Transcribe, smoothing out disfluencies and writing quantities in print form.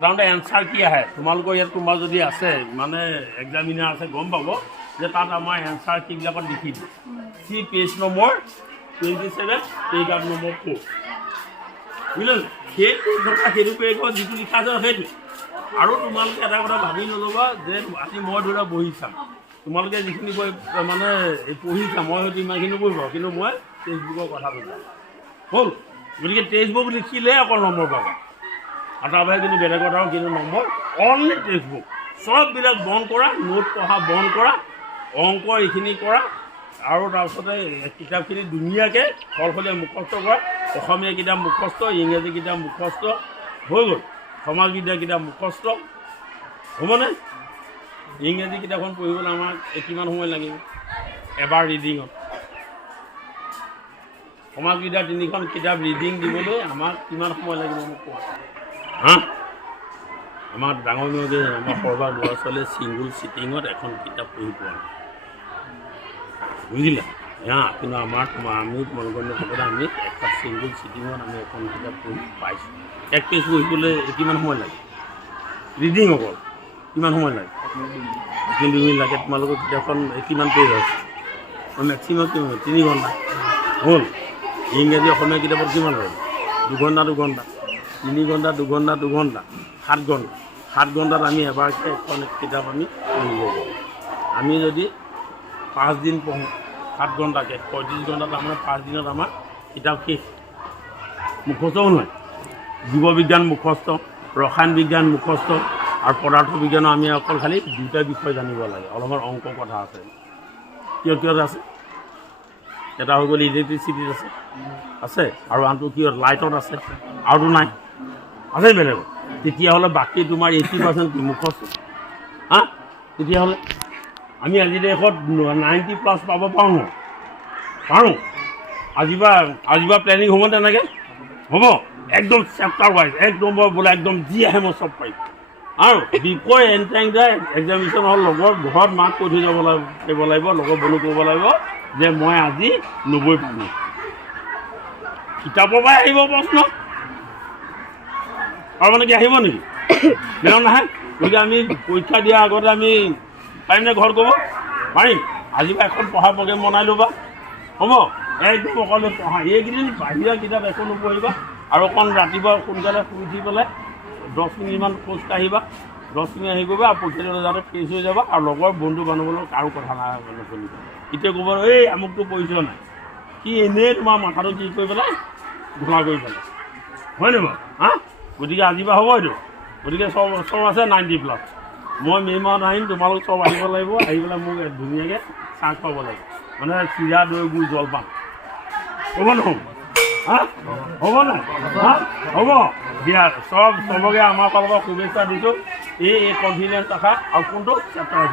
সাধাৰণতে এনচাৰ কি আহে তোমালোকৰ ইয়াত কোনোবা যদি আছে মানে এক্সামিনাৰ আছে গম পাব যে তাত আমাৰ এনচাৰ কিবিলাকত লিখি দিয়ে C page number 27 page card number 4 বুজিলে সেই সেইটো পেজত যিটো লিখা আছে সেইটো আৰু তোমালোকে এটা কথা ভাবি নল'বা যে আজি মই ধৰি লওক বহি চাম তোমালোকে যিখিনি মানে পঢ়ি চাম মই হয়তো ইমানখিনি পঢ়িব কিন্তু মই টেক্সটবুকৰ কথাটো যাম হ'ল গতিকে টেক্সটবুক লিখিলে অকল নম্বৰ পাবা আৰু তাৰ বাহিৰে কিন্তু বেলেগ কথাও কিন্তু নম্বৰ অনলি টেক্সটবুক চববিলাক বন্ধ কৰা নোট পঢ়া বন্ধ কৰা অংক এইখিনি কৰা আৰু তাৰপিছতে কিতাপখিনি ধুনীয়াকৈ সলসলীয়া মুখস্থ কৰা অসমীয়া কিতাপ মুখস্থ ইংৰাজী কিতাপ মুখস্থ হৈ গ'ল সমাজবিদ্যা কিতাপ মুখস্থ হ'বনে ইংৰাজী কিতাপখন পঢ়িবলৈ আমাক কিমান সময় লাগিব এবাৰ ৰিডিঙত সমাজবিদ্যাৰ 3খন কিতাপ ৰিডিং দিবলৈ আমাক কিমান সময় লাগিব মোক কোৱা হা আমাৰ ডাঙৰ আমাৰ সৰবা ল'ৰা ছোৱালীয়ে ছিংগুল ছিটিঙত এখন কিতাপ পঢ়ি পোৱা নাই বুজিলা কিন্তু আমাৰ আমি তোমালোকৰ লগতে আমি এটা ছিংগুল ছিটিঙত আমি এখন কিতাপ পঢ়ি পাইছোঁ এক পেজ পঢ়িবলৈ কিমান সময় লাগে ৰিডিং অকল কিমান সময় লাগে 2 মিনিট লাগে তোমালোকৰ কিতাপখন কিমান পেজ আছে মেক্সিমাম কিমান 3 ঘণ্টা হ'ল ইংৰাজী অসমীয়া কিতাপত কিমান লাগে 2 ঘণ্টা 3 ঘণ্টা 2 ঘণ্টা 7 ঘণ্টা 7 ঘণ্টাত আমি এবাৰকৈ এখন কিতাপ আমি পঢ়িব পাৰোঁ আমি যদি 5 দিন পঢ়োঁ 7 ঘণ্টাকৈ 35 ঘণ্টাত আমাৰ 5 দিনত আমাৰ কিতাপ শেষ মুখস্থও নহয় জীৱ বিজ্ঞান মুখস্থ ৰসায়ন বিজ্ঞান মুখস্থ আৰু পদাৰ্থ বিজ্ঞানৰ আমি অকল খালি 2টা বিষয় জানিব লাগে অলপমান অংক কথা আছে কিয় আছে এটা হৈ গ'ল ইলেক্ট্ৰিচিটিত আছে আৰু আনটো কি লাইটত আছে আৰুতো নাই আছে বেলেগত তেতিয়াহ'লে বাকী তোমাৰ 80% কি মুখস্থ হা তেতিয়াহ'লে আমি আজি দেশত 90+ পাব পাৰোঁ আজিবা প্লেনিং হ'ব তেনেকৈ হ'ব একদম চেপ্টাৰ ৱাইজ একদম বোলে একদম যি আহে মই চব পাৰিম আৰু বিফৰ এণ্টাৰিং দ্য এক্সামিনেশ্যন হ'ল লগৰ ঘৰত মাক কৈ থৈ যাব লাগিব লগৰ বন্ধু কৰিব লাগিব যে মই আজি 90 পাম কিতাপৰ পৰাই আহিব প্ৰশ্ন আৰু মানে কি আহিব নেকি নাহে গতিকে আমি পৰীক্ষা দিয়াৰ আগতে আমি পাৰিমনে ঘৰত ক'ব পাৰিম আজিৰ পৰা এখন পঢ়া প্ৰগ্ৰেম বনাই ল'বা হ'ব একদম অকলে পঢ়া এইকেইদিন বাহিৰা কিতাপ এখন নপঢ়িবা আৰু অকণ ৰাতিপুৱা সোনকালে শুই উঠি পেলাই 10 মিনিটমান খোজ কাঢ়িবা 10 মিনিট আহি কৰিবা আৰু পৰীক্ষাটো যাতে ফ্ৰেছ হৈ যাবা আৰু লগৰ বন্ধু বান্ধৱৰ কাৰো কথা নকৰিবা এতিয়া ক'ব এই আমুকটো পঢ়িছ নাই সি এনেই তোমাৰ মাথাটো কি কৰি পেলাই ধোঁৱা কৰি পেলাই হয় নে বাৰু হা গতিকে আজিৰ পৰা হ'ব এইটো গতিকে চব আছে 90+। মই মে' মাহত আহিম তোমালোক চব আহিব লাগিব আহি পেলাই মোক ধুনীয়াকৈ চাহ খুৱাব লাগিব মানে চিৰা দৈ গুড় জলপান হ'ব নহ'ব হা হ'ব নাই হা হ'ব দিয়া চবকে আমাৰ ফালৰ পৰা শুভেচ্ছা দিছোঁ এই কনফিডেঞ্চ ৰাখা আৰু কোনটো চেপ্টাৰ